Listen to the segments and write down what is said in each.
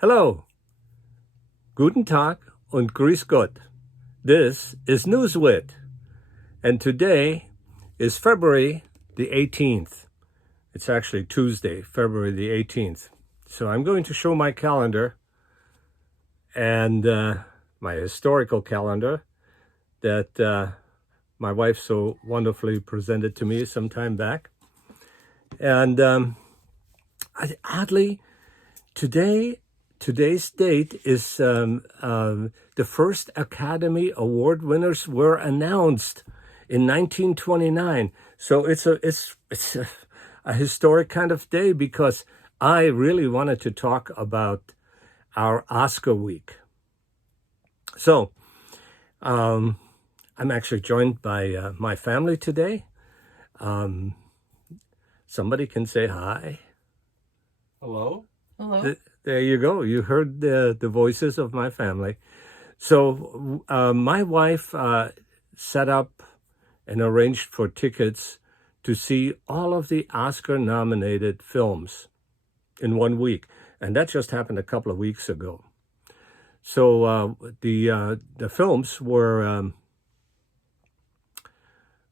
Hello, Guten Tag und Grüß Gott. This is Newswit, and today is February the 18th. It's actually Tuesday, February the 18th. So I'm going to show my calendar and my historical calendar that my wife so wonderfully presented to me some time back. And oddly, today's date is the first Academy Award winners were announced in 1929. So it's a historic kind of day because I really wanted to talk about our Oscar week. So I'm actually joined by my family today. Somebody can say hi. Hello. Hello. There you go. You heard the voices of my family. So my wife set up and arranged for tickets to see all of the Oscar-nominated films in 1 week. And that just happened a couple of weeks ago. So the films were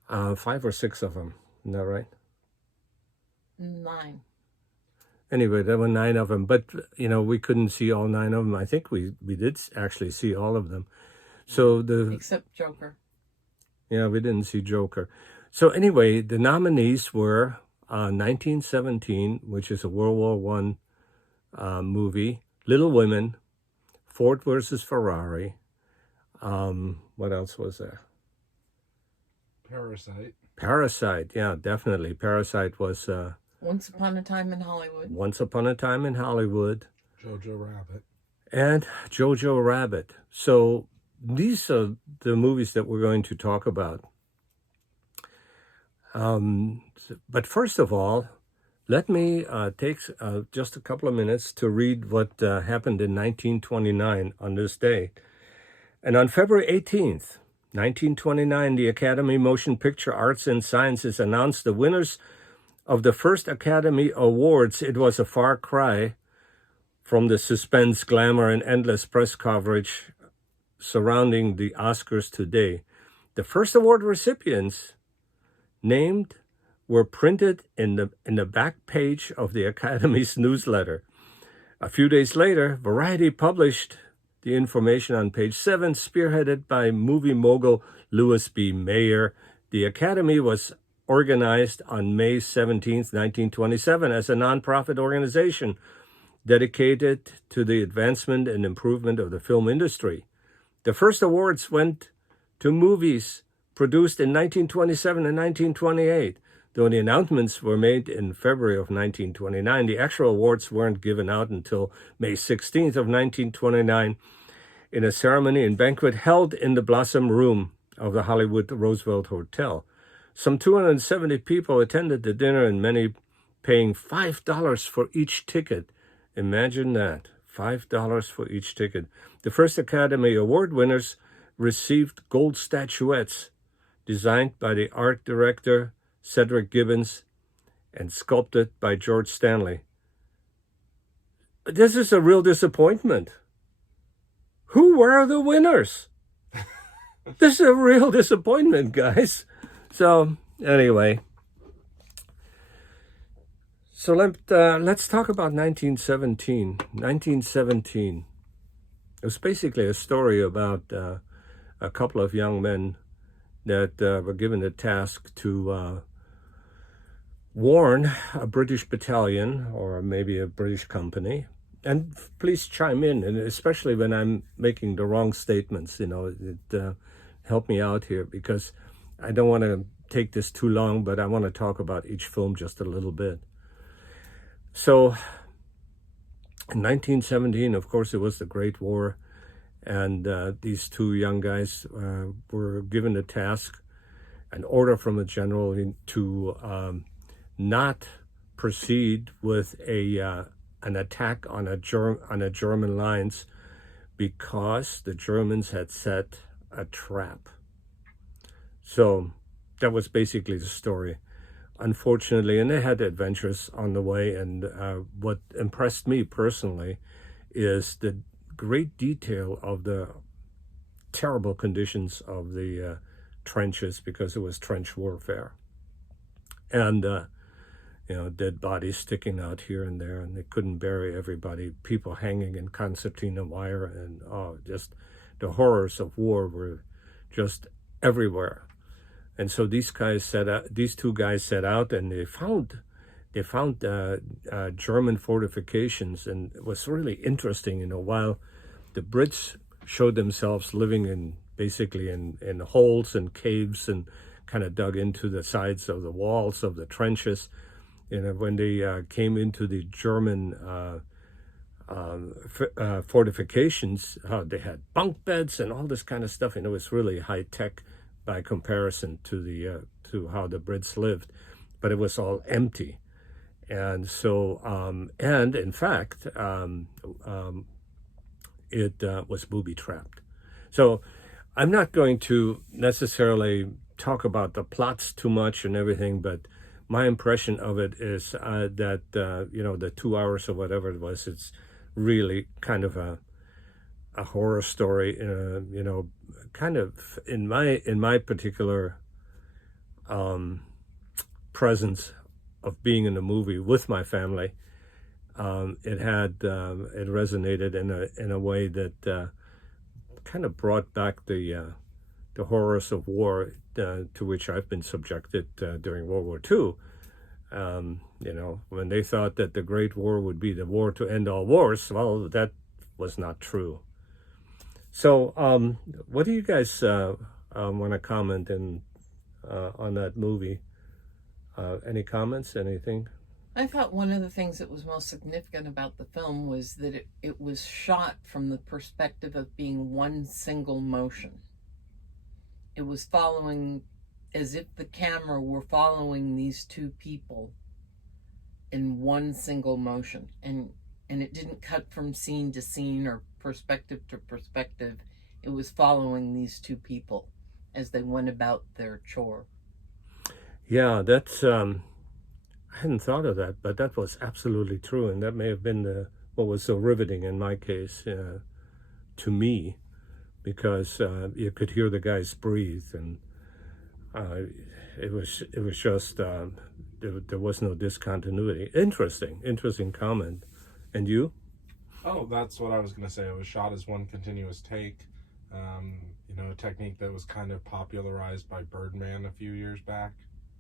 5 or 6 of them. Isn't that right? 9. Anyway, there were 9 of them, but we couldn't see all 9 of them. I think we did actually see all of them. So Except Joker. Yeah, we didn't see Joker. So anyway, the nominees were 1917, which is a World War I movie, Little Women, Ford versus Ferrari. What else was there? Parasite, yeah, definitely. Parasite was Once Upon a Time in Hollywood. Once Upon a Time in Hollywood. Jojo Rabbit. And Jojo Rabbit. So these are the movies that we're going to talk about. But first of all, let me take just a couple of minutes to read what happened in 1929 on this day. And on February 18th, 1929, the Academy Motion Picture Arts and Sciences announced the winners of the first Academy Awards. It was a far cry from the suspense, glamour, and endless press coverage surrounding the Oscars today. The first award recipients named were printed in the back page of the Academy's newsletter. A few days later, Variety published the information on page 7, spearheaded by movie mogul Louis B. Mayer. The Academy was organized on May 17, 1927, as a nonprofit organization dedicated to the advancement and improvement of the film industry. The first awards went to movies produced in 1927 and 1928. Though the announcements were made in February of 1929, the actual awards weren't given out until May 16th of 1929 in a ceremony and banquet held in the Blossom Room of the Hollywood Roosevelt Hotel. Some 270 people attended the dinner, and many paying $5 for each ticket. Imagine that, $5 for each ticket. The first Academy Award winners received gold statuettes designed by the art director Cedric Gibbons and sculpted by George Stanley. This is a real disappointment. Who were the winners? This is a real disappointment, guys. So anyway, so let's talk about 1917. 1917. It was basically a story about a couple of young men that were given the task to warn a British battalion or maybe a British company. And please chime in, and especially when I'm making the wrong statements, help me out here, because I don't want to take this too long, but I want to talk about each film just a little bit. So in 1917, of course, it was the Great War, and these two young guys were given the task, an order from a general to not proceed with an attack on German lines because the Germans had set a trap. So that was basically the story. Unfortunately, and they had adventures on the way, and what impressed me personally is the great detail of the terrible conditions of the trenches, because it was trench warfare. And, dead bodies sticking out here and there, and they couldn't bury everybody, people hanging in concertina wire, and just the horrors of war were just everywhere. And so these two guys set out, and they found German fortifications, and it was really interesting. While the Brits showed themselves living basically in holes and caves, and kind of dug into the sides of the walls of the trenches, when they came into the German fortifications, they had bunk beds and all this kind of stuff, and it was really high tech by comparison to how the Brits lived, but it was all empty. And so, and in fact, it was booby-trapped. So I'm not going to necessarily talk about the plots too much and everything, but my impression of it is that, the 2 hours or whatever it was, it's really kind of a horror story, kind of in my particular presence of being in the movie with my family. It resonated in a way that kind of brought back the horrors of war to which I've been subjected during World War II. When they thought that the Great War would be the war to end all wars, well, that was not true. So, what do you guys want to comment on that movie? Any comments? Anything? I thought one of the things that was most significant about the film was that it was shot from the perspective of being one single motion. It was following, as if the camera were following these two people in one single motion. And it didn't cut from scene to scene or perspective to perspective. It was following these two people as they went about their chore. Yeah, that's I hadn't thought of that, but that was absolutely true, and that may have been what was so riveting in my case to me, because you could hear the guys breathe, and it was just there was no discontinuity. Interesting comment. And you? Oh, that's what I was going to say. It was shot as one continuous take. A technique that was kind of popularized by Birdman a few years back.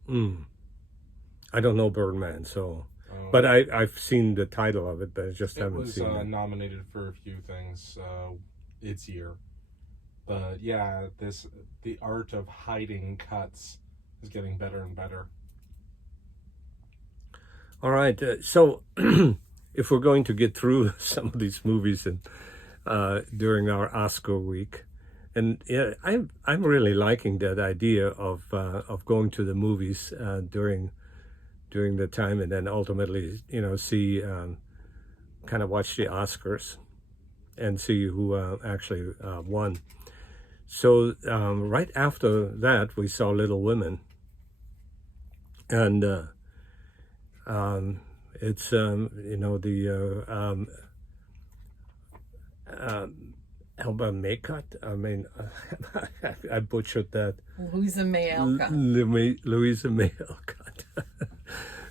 I don't know Birdman, so, but I've seen the title of it, but I just haven't seen it. It was nominated for a few things its year. But yeah, the art of hiding cuts is getting better and better. All right, so if we're going to get through some of these movies and during our Oscar week, and yeah, I'm really liking that idea of going to the movies during the time, and then ultimately see kind of watch the Oscars and see who actually won. So right after that, we saw Little Women, and it's Elba Maycott. I mean, I butchered that. Louisa May Alcott. Louisa May Alcott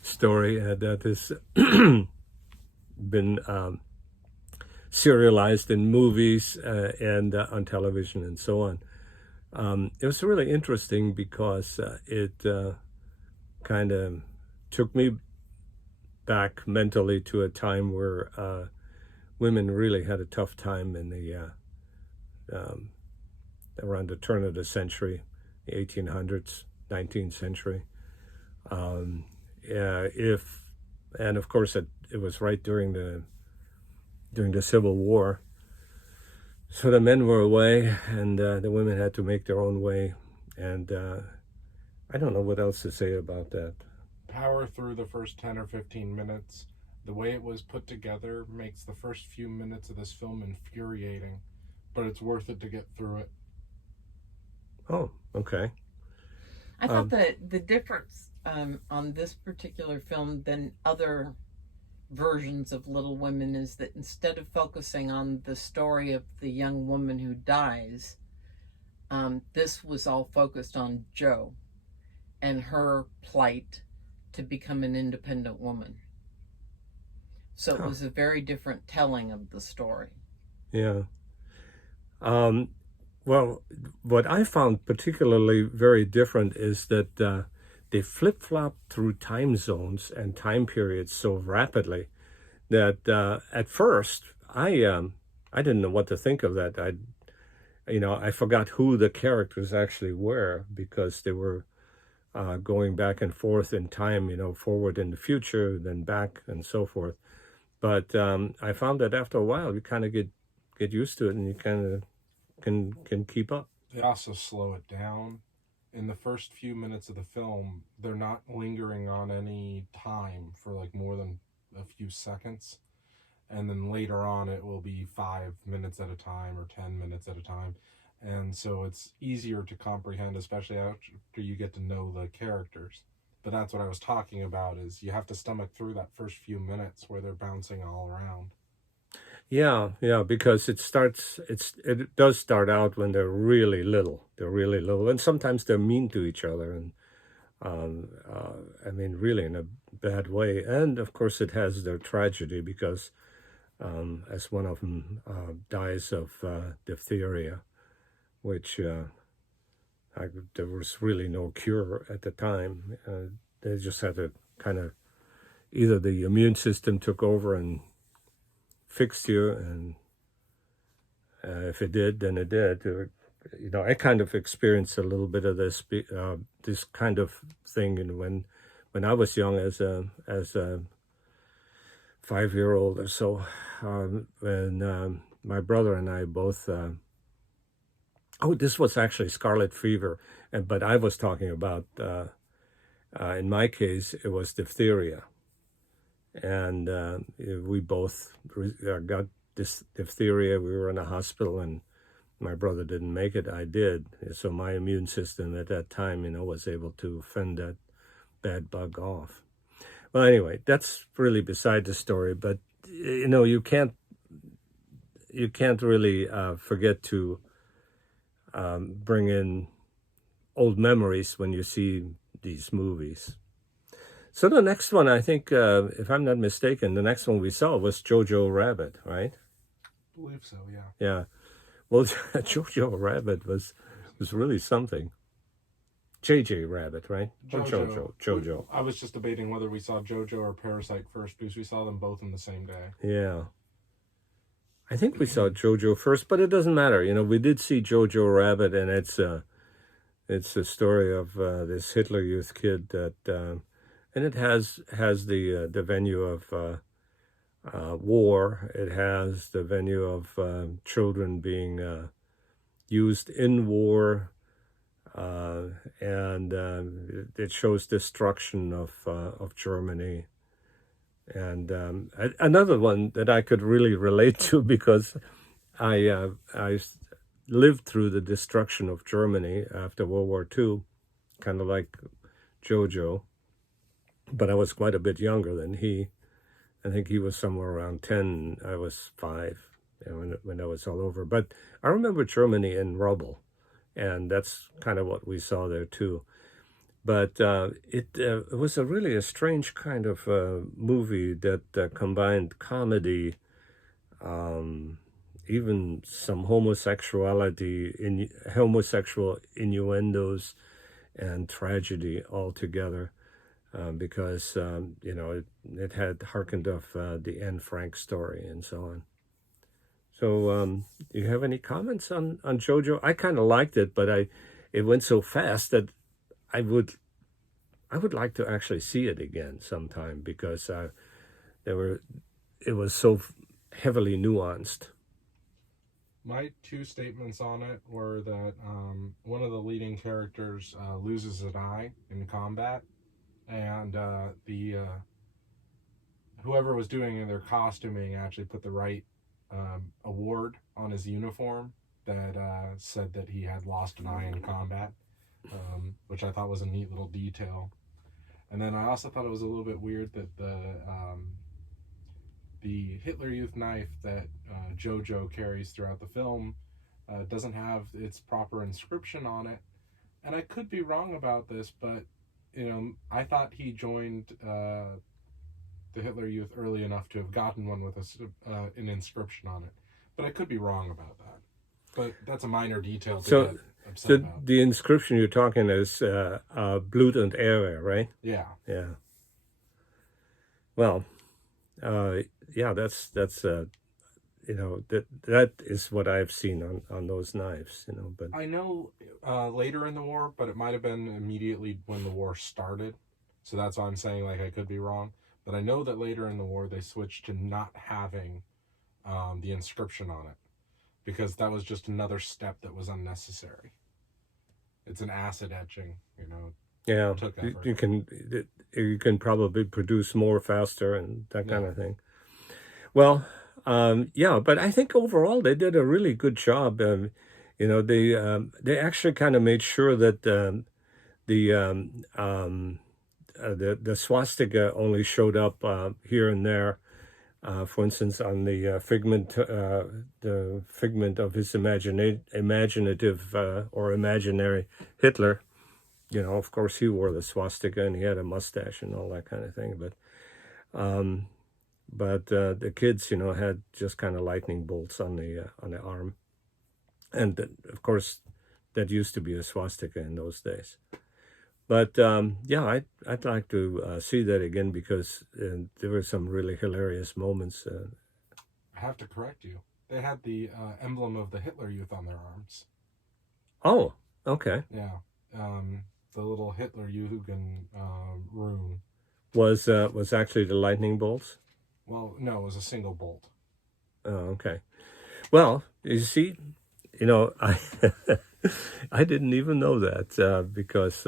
story that has been serialized in movies and on television and so on. It was really interesting because it kind of took me back mentally to a time where women really had a tough time in the around the turn of the century, the 1800s, 19th century. And of course it was right during the Civil War. So the men were away, and the women had to make their own way. And I don't know what else to say about that. Power through the first 10 or 15 minutes. The way it was put together makes the first few minutes of this film infuriating, but it's worth it to get through it. Oh, okay. I thought that the difference on this particular film than other versions of Little Women is that instead of focusing on the story of the young woman who dies, this was all focused on Jo and her plight to become an independent woman. So it was a very different telling of the story. Yeah. Well, what I found particularly very different is that they flip-flop through time zones and time periods so rapidly that at first I didn't know what to think of that. I forgot who the characters actually were because they were going back and forth in time, forward in the future, then back and so forth. But I found that after a while, you kind of get used to it, and you kind of can keep up. They also slow it down. In the first few minutes of the film, they're not lingering on any time for like more than a few seconds. And then later on, it will be 5 minutes at a time or 10 minutes at a time. And so it's easier to comprehend, especially after you get to know the characters. But that's what I was talking about, is you have to stomach through that first few minutes where they're bouncing all around. Yeah, because it does start out when they're really little. They're really little, and sometimes they're mean to each other, and I mean, really in a bad way. And of course, it has their tragedy because as one of them dies of diphtheria, which there was really no cure at the time. They just had to kind of, either the immune system took over and fixed you, and if it did, then it did. I kind of experienced a little bit of this kind of thing, and when I was young, as a 5-year-old or so, when my brother and I both. This was actually scarlet fever, but I was talking about. In my case, it was diphtheria. And we both got this diphtheria. We were in a hospital, and my brother didn't make it. I did. So my immune system at that time, was able to fend that bad bug off. Well, anyway, that's really beside the story. But you can't really forget to bring in old memories when you see these movies. So the next one, I think, if I'm not mistaken, the next one we saw was Jojo Rabbit, right? I believe so, yeah. Yeah. Well, Jojo Rabbit was really something. JJ Rabbit, right? Jojo. I was just debating whether we saw Jojo or Parasite first because we saw them both on the same day. Yeah. I think we saw Jojo first, but it doesn't matter. We did see Jojo Rabbit, and it's the story of this Hitler Youth kid that... and it has the venue of war. It has the venue of children being used in war, and it shows destruction of Germany. And another one that I could really relate to, because I lived through the destruction of Germany after World War II, kind of like Jojo. But I was quite a bit younger than he. I think he was somewhere around 10. I was 5 when that was all over. But I remember Germany in rubble, and that's kind of what we saw there too. But it was really a strange kind of movie that combined comedy, even some homosexual innuendos, and tragedy all together. Because it had hearkened of the Anne Frank story and so on. So, do you have any comments on Jojo? I kind of liked it, but it went so fast that I would like to actually see it again sometime, because it was so heavily nuanced. My two statements on it were that one of the leading characters loses an eye in combat. And whoever was doing their costuming actually put the right award on his uniform that said that he had lost an eye in combat, which I thought was a neat little detail. And then I also thought it was a little bit weird that the Hitler Youth knife that Jojo carries throughout the film doesn't have its proper inscription on it. And I could be wrong about this, but I thought he joined the Hitler Youth early enough to have gotten one with an inscription on it. But I could be wrong about that. But that's a minor detail to get upset about. The inscription you're talking is Blut und Ehre, right? Yeah. Yeah. Well, yeah, that's that is what I've seen on those knives, but I know later in the war, but it might have been immediately when the war started. So that's why I'm saying, like, I could be wrong. But I know that later in the war, they switched to not having the inscription on it, because that was just another step that was unnecessary. It's an acid etching, yeah, It took effort. you can probably produce more faster and that kind of thing. Well, yeah, but I think overall they did a really good job. They actually kind of made sure that the swastika only showed up here and there. For instance, on the figment of his imaginative or imaginary Hitler. Of course, he wore the swastika and he had a mustache and all that kind of thing. But the kids, had just kind of lightning bolts on the arm, and of course, that used to be a swastika in those days. But yeah, I'd like to see that again, because there were some really hilarious moments. I have to correct you. They had the emblem of the Hitler Youth on their arms. Oh, okay. Yeah. The little Hitler Jugend rune was actually the lightning bolts. Well, no, it was a single bolt. Oh, okay. Well, you see, I I didn't even know that because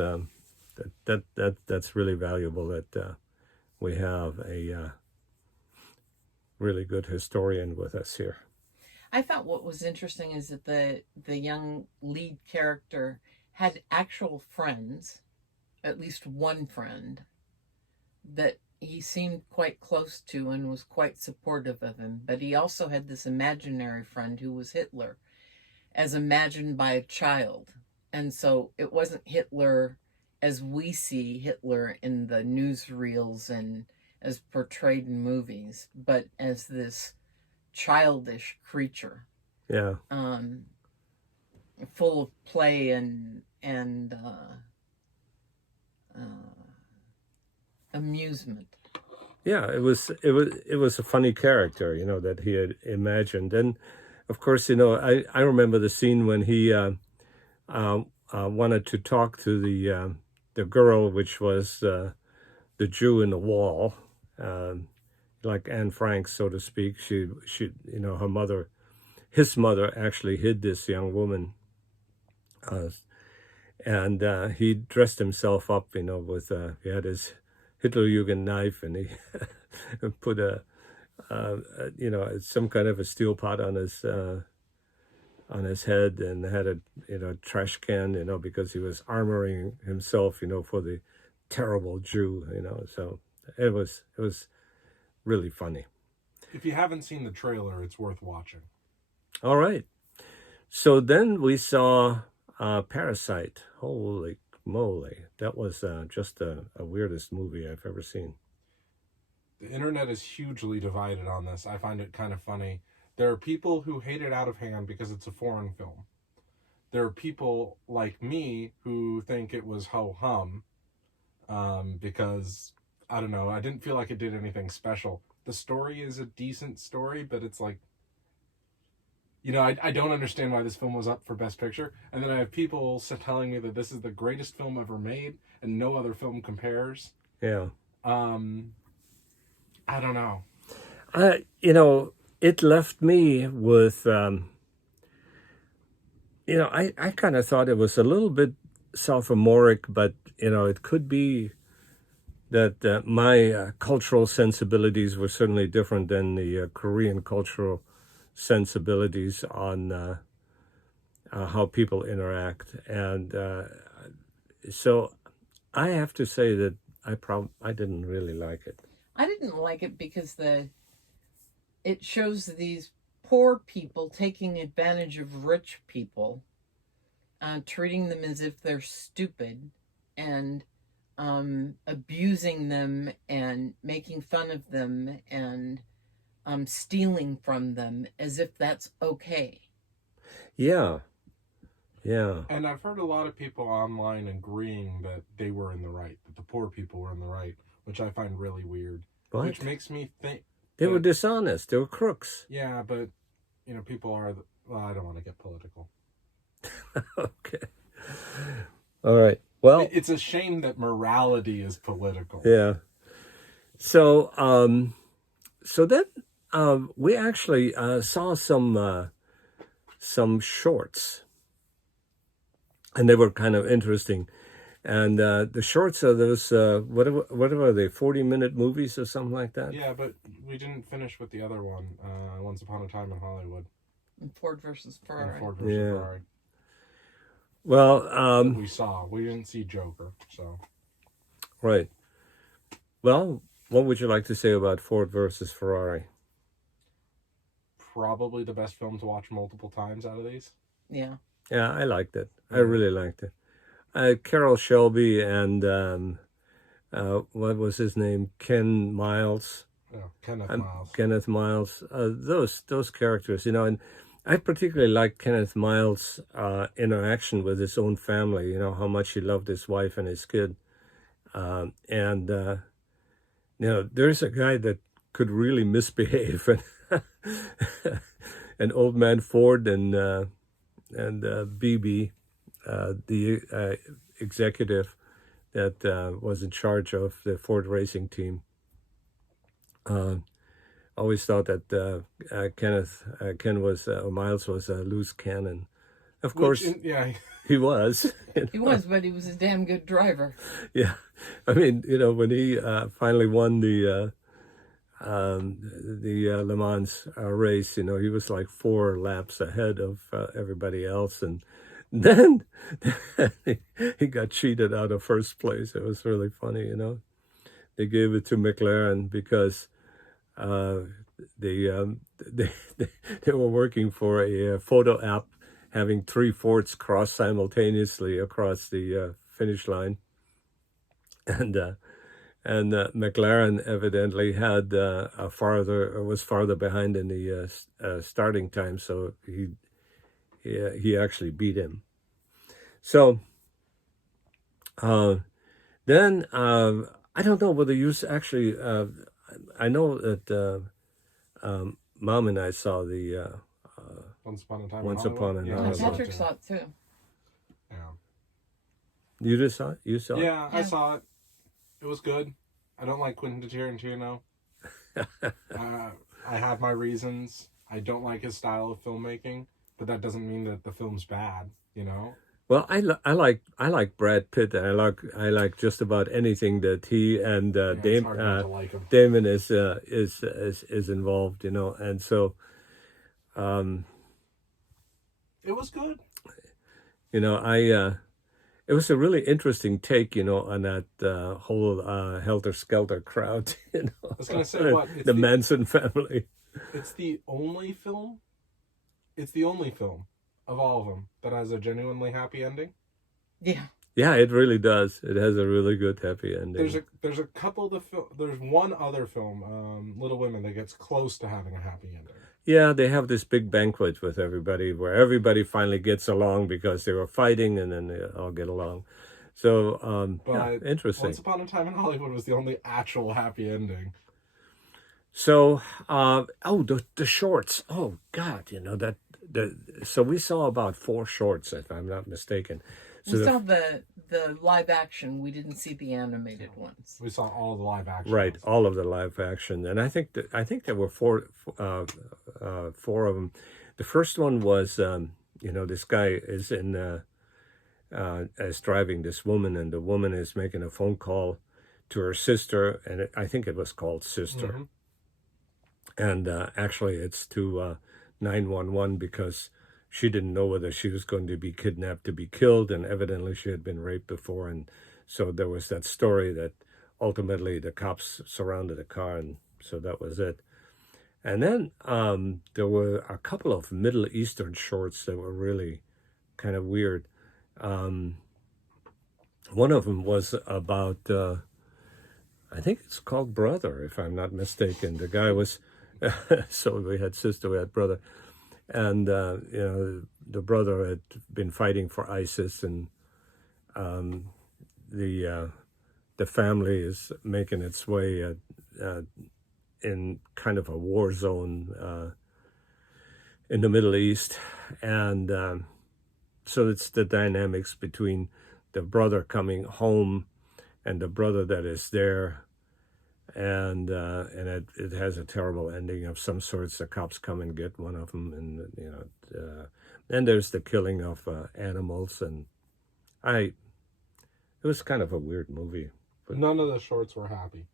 that's really valuable that we have a really good historian with us here. I thought what was interesting is that the young lead character had actual friends, at least one friend, that he seemed quite close to and was quite supportive of him. But he also had this imaginary friend who was Hitler, as imagined by a child. And so it wasn't Hitler as we see Hitler in the newsreels and as portrayed in movies, but as this childish creature. Yeah. Full of play and amusement. Yeah, it was a funny character, that he had imagined. And of course, I remember the scene when he wanted to talk to the girl, which was the Jew in the wall, like Anne Frank, so to speak. She his mother actually hid this young woman, and he dressed himself up, with he had his Hitler Jugend knife, and he put some kind of a steel pot on his head, and had a trash can, because he was armoring himself, for the terrible Jew, So it was really funny. If you haven't seen the trailer, it's worth watching. All right. So then we saw Parasite. Holy moly. That was just the weirdest movie I've ever seen. The internet is hugely divided on this. I find it kind of funny. There are people who hate it out of hand because it's a foreign film. There are people like me who think it was ho-hum because, I don't know, I didn't feel like it did anything special. The story is a decent story, but it's like, I don't understand why this film was up for Best Picture. And then I have people telling me that this is the greatest film ever made and no other film compares. Yeah. I don't know. It left me with, I kind of thought it was a little bit sophomoric, but, it could be that my cultural sensibilities were certainly different than the Korean cultural sensibilities on how people interact. And so I have to say that I didn't really like it. I didn't like it because it shows these poor people taking advantage of rich people, treating them as if they're stupid, and abusing them and making fun of them and stealing from them as if that's okay. Yeah. Yeah. And I've heard a lot of people online agreeing that they were in the right, that the poor people were in the right, which I find really weird. What? Which makes me think They were dishonest. They were crooks. yeah, but people are. Well, I don't want to get political. Okay. All right. Well, It's a shame that morality is political. yeah. So, so then we actually saw some shorts, and they were kind of interesting. And the shorts are those whatever are they, 40-minute movies or something like that? Yeah, but we didn't finish with the other one, Once Upon a Time in Hollywood. Ford versus Ferrari. And Ford versus Yeah. Ferrari. Well, We saw. We didn't see Joker, so. right. Well, what would you like to say about Ford versus Ferrari? Probably the best film to watch multiple times out of these. Yeah. Yeah, I liked it. I really liked it. Carroll Shelby and what was his name? Ken Miles. Yeah, Kenneth Miles. Kenneth Miles. Those characters, and I particularly like Kenneth Miles' interaction with his own family. How much he loved his wife and his kid. And there's a guy that could really misbehave, and Old Man Ford and BB, the executive that was in charge of the Ford racing team. Always thought that Miles was a loose cannon. Of course, Yeah. he was. He was, but he was a damn good driver. Yeah, I mean, when he finally won the Le Mans race, he was like 4 laps ahead of everybody else, and then he got cheated out of first place. It was really funny, They gave it to McLaren because they were working for a photo app, having 3 Fords cross simultaneously across the finish line, and McLaren evidently had was farther behind in the starting time, so he actually beat him. So then I don't know whether you actually. I know that Mom and I saw the Once Upon a Time Once in Upon Hollywood. a Yeah, Hollywood. I saw it Patrick too. saw it too. Yeah. You just saw it? You saw it? Yeah, I Yeah. saw it. It was good. I don't like Quentin Tarantino. I have my reasons. I don't like his style of filmmaking, but that doesn't mean that the film's bad. Well, I like Brad Pitt, and I like just about anything that he and It's hard not to like him. Damon is involved, and so It was good. it was a really interesting take, on that whole Helter Skelter crowd, I was gonna say what the Manson family. It's the only film. It's the only film of all of them that has a genuinely happy ending. Yeah. Yeah, it really does. It has a really good happy ending. There's a couple of there's one other film, Little Women, that gets close to having a happy ending. Yeah, they have this big banquet with everybody where everybody finally gets along because they were fighting, and then they all get along. So, But interesting. Once Upon a Time in Hollywood was the only actual happy ending. So, the shorts. Oh God, so we saw about 4 shorts, if I'm not mistaken. So We saw the live action. We didn't see the animated ones. We saw all the live action. right, ones. all of the live action, and I think there were 4 of them. The first one was, this guy is is driving this woman, and the woman is making a phone call to her sister, and I think it was called Sister. Mhm. And actually it's to 911 because she didn't know whether she was going to be kidnapped to be killed, and evidently she had been raped before, and so there was that story that ultimately the cops surrounded the car, and so that was it. And then there were a couple of Middle Eastern shorts that were really kind of weird. Um, one of them was about, I think it's called Brother, if I'm not mistaken. The guy was, so we had sister, we had brother. And, the brother had been fighting for ISIS, and the family is making its way in kind of a war zone in the Middle East. And so it's the dynamics between the brother coming home and the brother that is there. And it has a terrible ending of some sorts. The cops come and get one of them, and then there's the killing of animals, and it was kind of a weird movie. But none of the shorts were happy.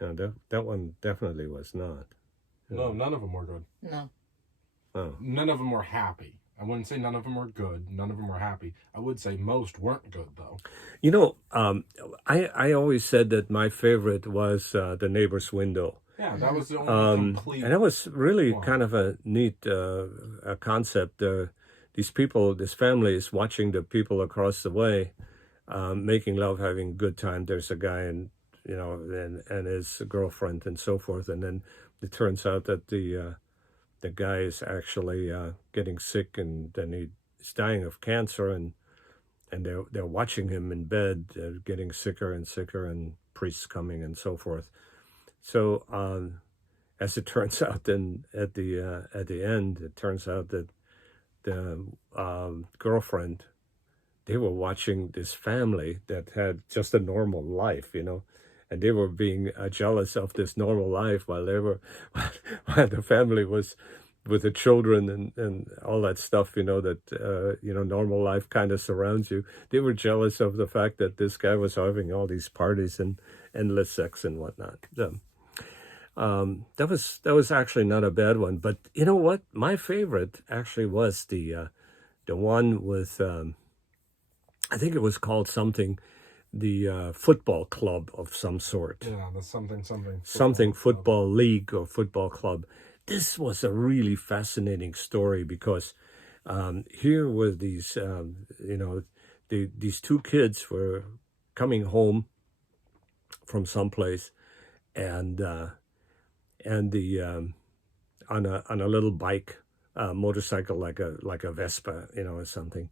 No, that one definitely was not. No, none of them were good. No. Oh. None of them were happy. I wouldn't say none of them were good. None of them were happy. I would say most weren't good, though. I always said that my favorite was The Neighbor's Window. Yeah, that was the only complete. And that was really one. kind of a neat a concept. These people, this family is watching the people across the way making love, having a good time. There's a guy and his girlfriend and so forth. And then it turns out that the guy is actually getting sick, and then he's dying of cancer, and they're watching him in bed, getting sicker and sicker, and priests coming and so forth. So as it turns out, then at the end, it turns out that the girlfriend, they were watching this family that had just a normal life, and they were being jealous of this normal life while while the family was with the children and all that stuff, that normal life kind of surrounds you. They were jealous of the fact that this guy was having all these parties and endless sex and whatnot. So, that was actually not a bad one. But you know what? My favorite actually was the one with I think it was called something, the football club of some sort. Yeah, the something football league or football club. This was a really fascinating story because here were these, these two kids were coming home from someplace, and the on a little bike, motorcycle like a Vespa, or something,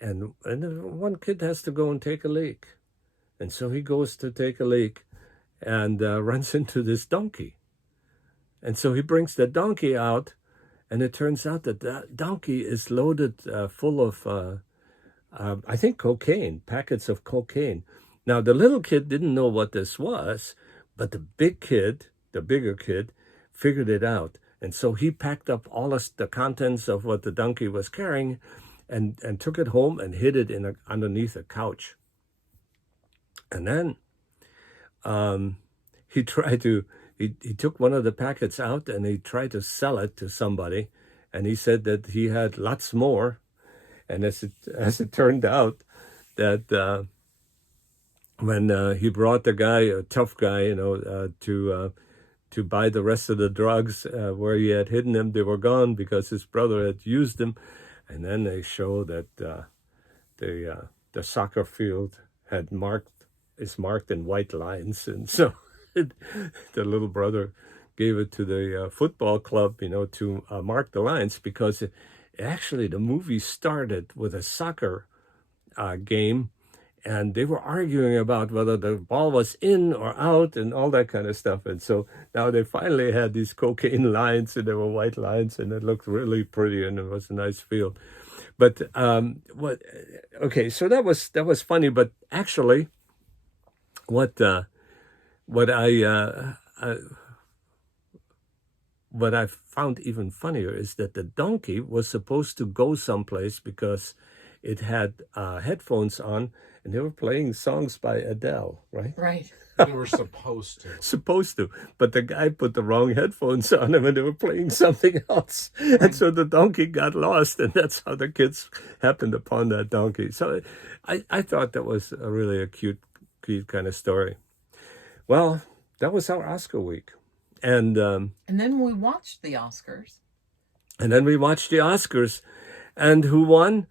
and one kid has to go and take a leak, and so he goes to take a leak, and runs into this donkey. And so he brings the donkey out, and it turns out that the donkey is loaded full of, I think, cocaine, packets of cocaine. Now, the little kid didn't know what this was, but the bigger kid, figured it out. And so he packed up all the contents of what the donkey was carrying and took it home and hid it underneath a couch. And then he tried to... He took one of the packets out and he tried to sell it to somebody, and he said that he had lots more. And as it turned out, that when he brought the guy, a tough guy, to buy the rest of the drugs where he had hidden them, they were gone because his brother had used them. And then they show that the soccer field is marked in white lines, and so. The little brother gave it to the football club, to mark the lines, because actually the movie started with a soccer game, and they were arguing about whether the ball was in or out and all that kind of stuff. And so now they finally had these cocaine lines, and there were white lines, and it looked really pretty, and it was a nice field. But so that was funny. But actually, what I found even funnier is that the donkey was supposed to go someplace because it had headphones on, and they were playing songs by Adele, right? Right. They were supposed to. Supposed to, but the guy put the wrong headphones on him, and they were playing something else. And so the donkey got lost, and that's how the kids happened upon that donkey. So I thought that was a cute kind of story. Well, that was our Oscar week. And then we watched the Oscars. and then we watched the Oscars, and who won?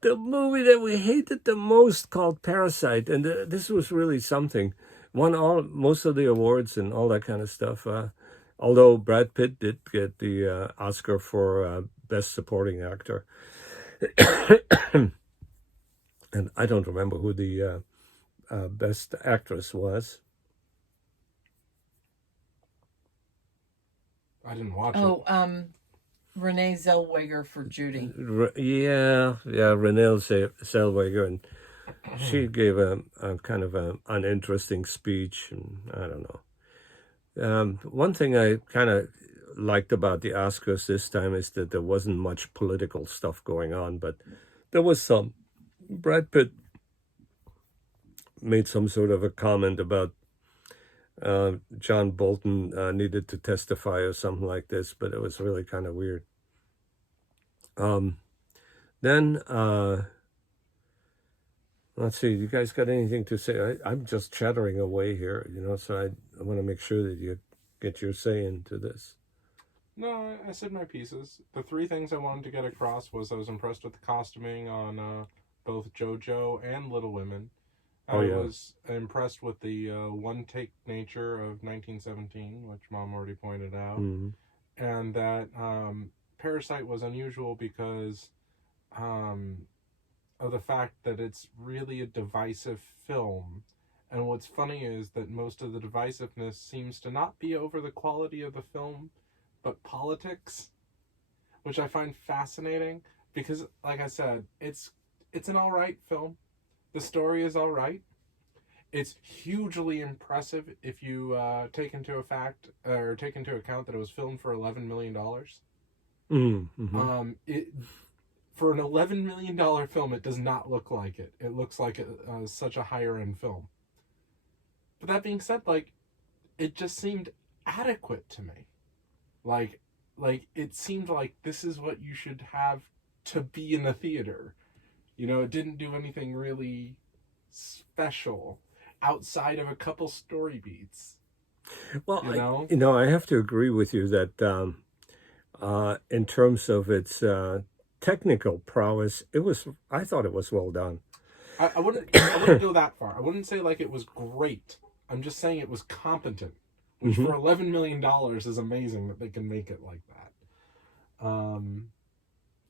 The movie that we hated the most, called Parasite, and this was really something. Won most of the awards and all that kind of stuff. Although Brad Pitt did get the Oscar for Best Supporting Actor, and I don't remember who the Best Actress was. I didn't watch it. Oh, Renee Zellweger for Judy. Yeah, Renee Zellweger, and she gave a kind of an uninteresting speech, and I don't know. One thing I kind of liked about the Oscars this time is that there wasn't much political stuff going on, but there was some. Brad Pitt made some sort of a comment about John Bolton needed to testify or something like this, but it was really kind of weird. Then let's see, you guys got anything to say? I'm just chattering away here, so I want to make sure that you get your say into this. No, I said my pieces. The three things I wanted to get across was I was impressed with the costuming on both JoJo and Little Women. I was impressed with the one-take nature of 1917, which Mom already pointed out. Mm-hmm. And that Parasite was unusual because of the fact that it's really a divisive film. And what's funny is that most of the divisiveness seems to not be over the quality of the film, but politics, which I find fascinating because, like I said, it's an all right film. The story is all right. It's hugely impressive if you take into account that it was filmed for $11 million. Mm-hmm. For an $11 million film, it does not look like it. It looks like such a higher end film. But that being said, it just seemed adequate to me. Like it seemed like this is what you should have to be in a theater. It didn't do anything really special outside of a couple story beats. Well, I have to agree with you that in terms of its technical prowess, I thought it was well done. I wouldn't go that far. I wouldn't say it was great. I'm just saying it was competent, which for $11 million is amazing that they can make it like that.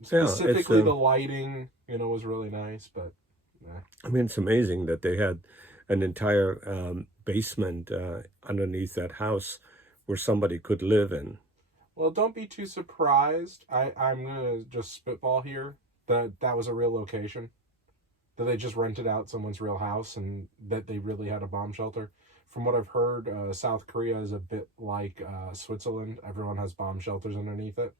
Specifically, the lighting, was really nice, but I mean, it's amazing that they had an entire basement underneath that house where somebody could live in. Well, don't be too surprised. I'm going to just spitball here that was a real location. That they just rented out someone's real house and that they really had a bomb shelter. From what I've heard, South Korea is a bit like Switzerland. Everyone has bomb shelters underneath it.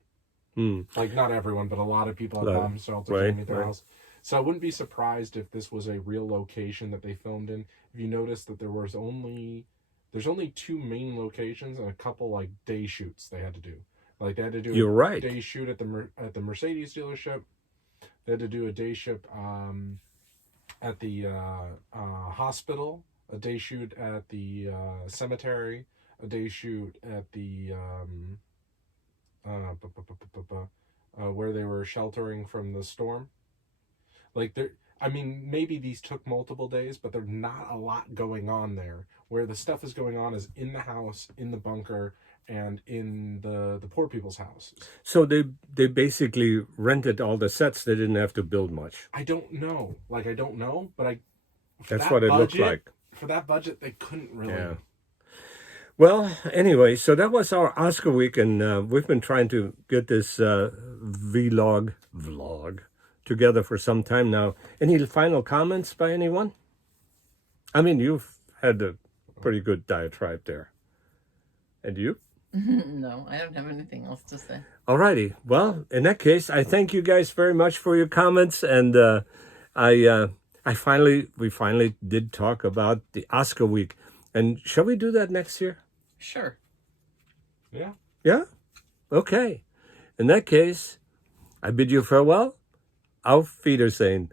Not everyone, but a lot of people have bomb shelters underneath their house. So I wouldn't be surprised if this was a real location that they filmed in. If you notice that there's only two main locations and a couple day shoots they had to do. They had to do a day shoot at the Mercedes dealership. They had to do a day shoot at the hospital, a day shoot at the cemetery, a day shoot at the where they were sheltering from the storm. Maybe these took multiple days, but there's not a lot going on there. Where the stuff is going on is in the house, in the bunker, and in the poor people's houses. So they basically rented all the sets. They didn't have to build much. I don't know. I don't know, but that's what it looked like. For that budget, they couldn't really. Yeah. Well, anyway, so that was our Oscar week, and we've been trying to get this vlog together for some time now. Any final comments by anyone? I mean, you've had a pretty good diatribe there. And you? No, I don't have anything else to say. Alrighty. Well, in that case, I thank you guys very much for your comments, and we finally did talk about the Oscar week. And shall we do that next year? Sure. Yeah. Yeah? Okay. In that case, I bid you farewell. Auf Wiedersehen.